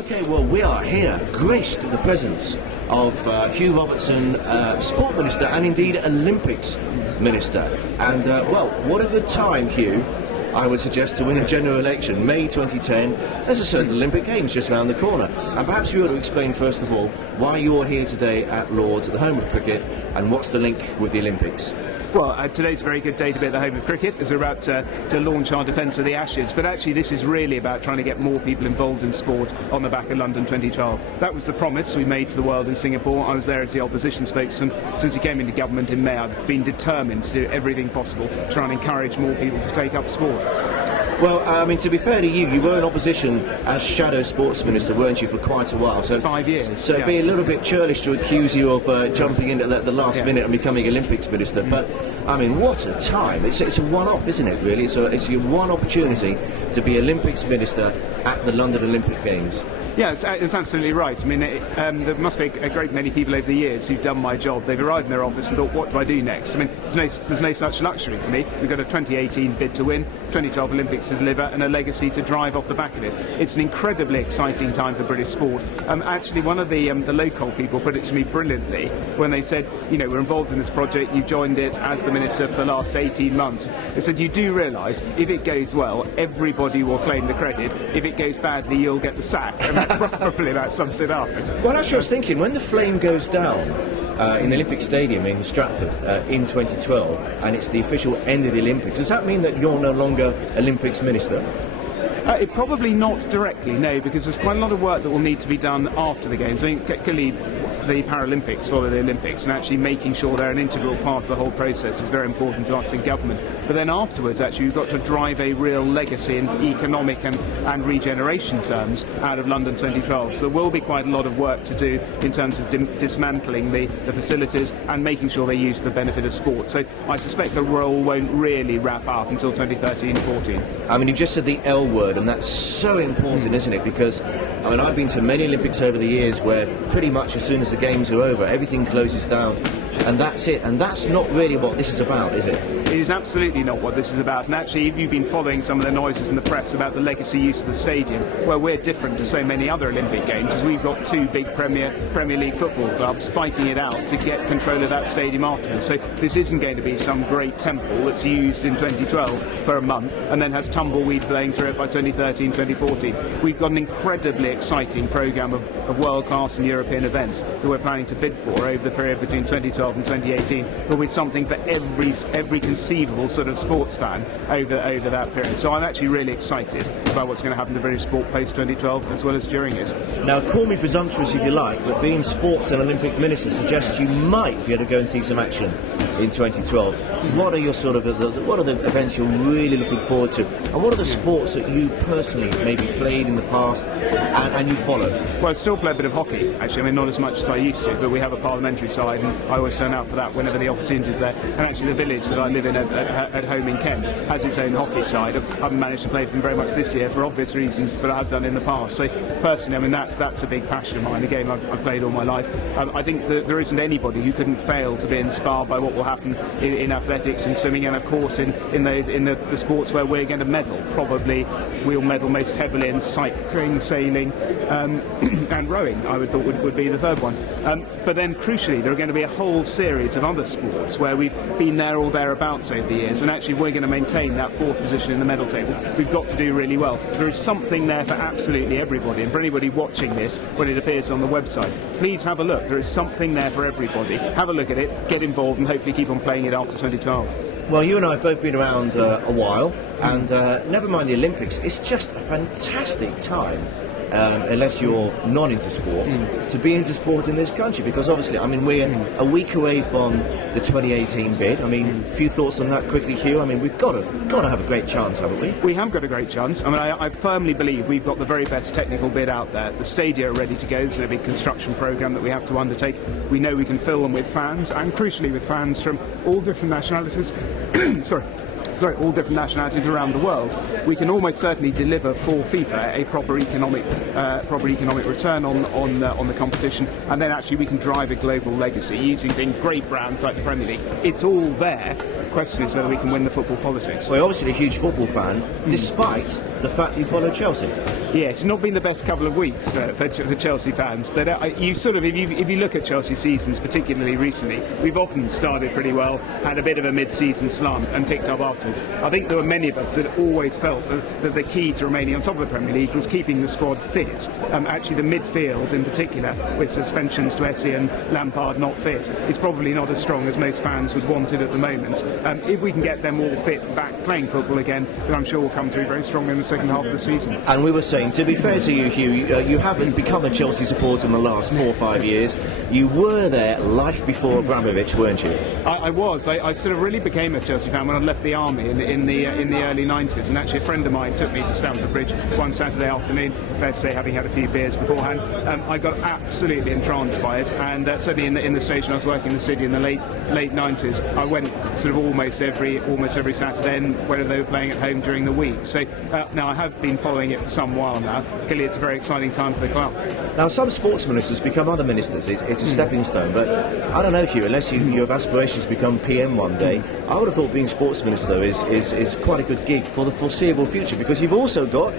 Okay, well, we are here, graced the presence of Hugh Robertson, Sport Minister and indeed Olympics Minister. And, well, what a good time, Hugh, I would suggest, to win a general election. May 2010, there's a certain Olympic Games just around the corner. And perhaps you ought to explain, first of all, why you're here today at Lord's, at the home of cricket, and what's the link with the Olympics? Well, today's a very good day to be at the home of cricket as we're about to launch our defence of the Ashes. But actually this is really about trying to get more people involved in sport on the back of London 2012. That was the promise we made to the world in Singapore. I was there as the opposition spokesman. Since we came into government in May, I've been determined to do everything possible to try and encourage more people to take up sport. Well, I mean, to be fair to you, you were in opposition as Shadow Sports Minister, weren't you, for quite a while? So 5 years. So it'd be a little bit churlish to accuse you of jumping in at the last minute and becoming Olympics Minister. But, I mean, what a time. It's a one-off, isn't it, really? It's your one opportunity to be Olympics Minister at the London Olympic Games. Yeah, it's absolutely right. I mean, there must be a great many people over the years who've done my job. They've arrived in their office and thought, what do I do next? I mean, there's no such luxury for me. We've got a 2018 bid to win, 2012 Olympics to deliver, and a legacy to drive off the back of it. It's an incredibly exciting time for British sport. Actually, one of the local people put it to me brilliantly when they said, you know, we're involved in this project, you joined it as the Minister for the last 18 months. They said, you do realise, if it goes well, everybody will claim the credit. If it goes badly, you'll get the sack. And probably that sums it up. Well, actually, I was thinking, when the flame goes down in the Olympic Stadium in Stratford in 2012, and it's the official end of the Olympics, does that mean that you're no longer Olympics Minister? It probably not directly, no, because there's quite a lot of work that will need to be done after the Games. I mean, clearly the Paralympics follow the Olympics, and actually making sure they're an integral part of the whole process is very important to us in government. But then afterwards, actually, we've got to drive a real legacy in economic and regeneration terms out of London 2012. So there will be quite a lot of work to do in terms of dismantling the facilities and making sure they use the benefit of sport. So I suspect the role won't really wrap up until 2013-14. I mean, you've just said the L word, and that's so important, isn't it? Because, I mean, I've been to many Olympics over the years where pretty much as soon as the Games are over, everything closes down, and that's it. And that's not really what this is about, is it? It is absolutely not what this is about. And actually, if you've been following some of the noises in the press about the legacy use of the stadium, well, we're different to so many other Olympic Games, as we've got two big Premier League football clubs fighting it out to get control of that stadium afterwards. So this isn't going to be some great temple that's used in 2012 for a month and then has tumbleweed blowing through it by 2013, 2014. We've got an incredibly exciting programme of world-class and European events that we're planning to bid for over the period between 2012 and 2018. There'll be something for every conceivable sort of sports fan over that period. So I'm actually really excited about what's going to happen to British sport post-2012 as well as during it. Now, call me presumptuous if you like, but being sports and Olympic minister suggests you might be able to go and see some action in 2012. What are your sort of what are the events you're really looking forward to, and what are the sports that you personally maybe played in the past and you follow? Well, I still play a bit of hockey, actually. I mean, not as much as I used to, but we have a parliamentary side, and I always turn out for that whenever the opportunity is there. And actually, the village that I live in at home in Kent has its own hockey side. I haven't managed to play for them very much this year for obvious reasons, but I have done in the past. So personally, I mean, that's a big passion of mine. A game I've played all my life. I think that there isn't anybody who couldn't fail to be inspired by what will happen in athletics and swimming, and of course in the sports where we're going to medal. Probably we'll medal most heavily in cycling, sailing, and rowing. I would thought would be the third one. But then crucially, there are going to be a whole series of other sports where we've been there or thereabouts over the years, and actually we're going to maintain that fourth position in the medal table. We've got to do really well. There is something there for absolutely everybody, and for anybody watching this when it appears on the website, please have a look. There is something there for everybody. Have a look at it, get involved, and hopefully keep on playing it after 2012. Well, you and I have both been around a while, and never mind the Olympics, it's just a fantastic time, unless you're not into sport, to be into sport in this country, because obviously, I mean, we're a week away from the 2018 bid. I mean, a few thoughts on that quickly, Hugh? I mean, we've got to have a great chance, haven't we? We have got a great chance. I mean, I firmly believe we've got the very best technical bid out there. The stadia are ready to go. There's a big construction programme that we have to undertake. We know we can fill them with fans, and crucially with fans from all different nationalities. All different nationalities around the world. We can almost certainly deliver for FIFA a proper economic return on the competition, and then actually we can drive a global legacy using great brands like the Premier League. It's all there. The question is whether we can win the football politics. Well, you're obviously a huge football fan, despite the fact you follow Chelsea. Yeah, it's not been the best couple of weeks for Chelsea fans, but you sort of, if you look at Chelsea seasons, particularly recently, we've often started pretty well, had a bit of a mid-season slump, and picked up afterwards. I think there were many of us that always felt that the key to remaining on top of the Premier League was keeping the squad fit. Actually, the midfield in particular, with suspensions to Essie and Lampard not fit, is probably not as strong as most fans would want it at the moment. If we can get them all fit back playing football again, then I'm sure we'll come through very strongly in the second half of the season. And we were saying, to be fair to you, Hugh, you haven't become a Chelsea supporter in the last 4 or 5 years. You were there life before Abramovich, weren't you? I was. I sort of really became a Chelsea fan when I left the army in the early 90s, and actually a friend of mine took me to Stamford Bridge one Saturday afternoon, fair to say having had a few beers beforehand. I got absolutely entranced by it, and certainly in the station I was working in the city in the late 90s, I went sort of almost every Saturday, and whether they were playing at home during the week. So now I have been following it for some while now. Clearly it's a very exciting time for the club. Now some sports ministers become other ministers, it's a stepping stone, but I don't know, Hugh, unless you have aspirations to become PM one day, I would have thought being sports minister is quite a good gig for the foreseeable future, because you've also got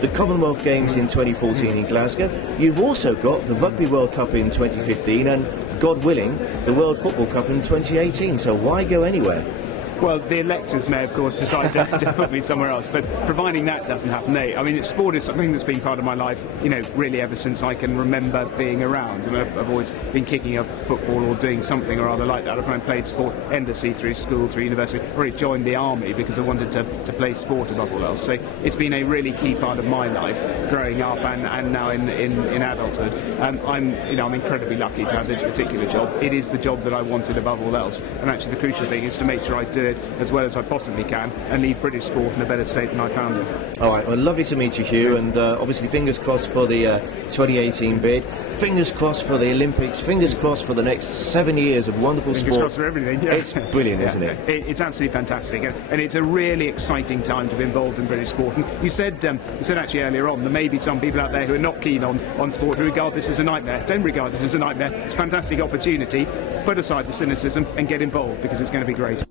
the Commonwealth Games in 2014 in Glasgow, you've also got the Rugby World Cup in 2015, and God willing, the World Football Cup in 2018, so why go anywhere? Well, the electors may, of course, decide to put me somewhere else, but providing that doesn't happen, I mean, sport is something that's been part of my life, really ever since I can remember being around. And I've always been kicking up football or doing something or other like that. I've played sport endlessly through school, through university. I already joined the army because I wanted to play sport above all else. So it's been a really key part of my life, growing up and now in adulthood. I'm incredibly lucky to have this particular job. It is the job that I wanted above all else. And actually, the crucial thing is to make sure I do it as well as I possibly can and leave British sport in a better state than I found it. All right, well, lovely to meet you, Hugh, and obviously fingers crossed for the 2018 bid, fingers crossed for the Olympics, fingers crossed for the next 7 years of wonderful sport. Fingers crossed for everything, yeah. It's brilliant, isn't it? It's absolutely fantastic, and it's a really exciting time to be involved in British sport. And you said actually earlier on, there may be some people out there who are not keen on sport, who regard this as a nightmare. Don't regard it as a nightmare. It's a fantastic opportunity. Put aside the cynicism and get involved, because it's going to be great.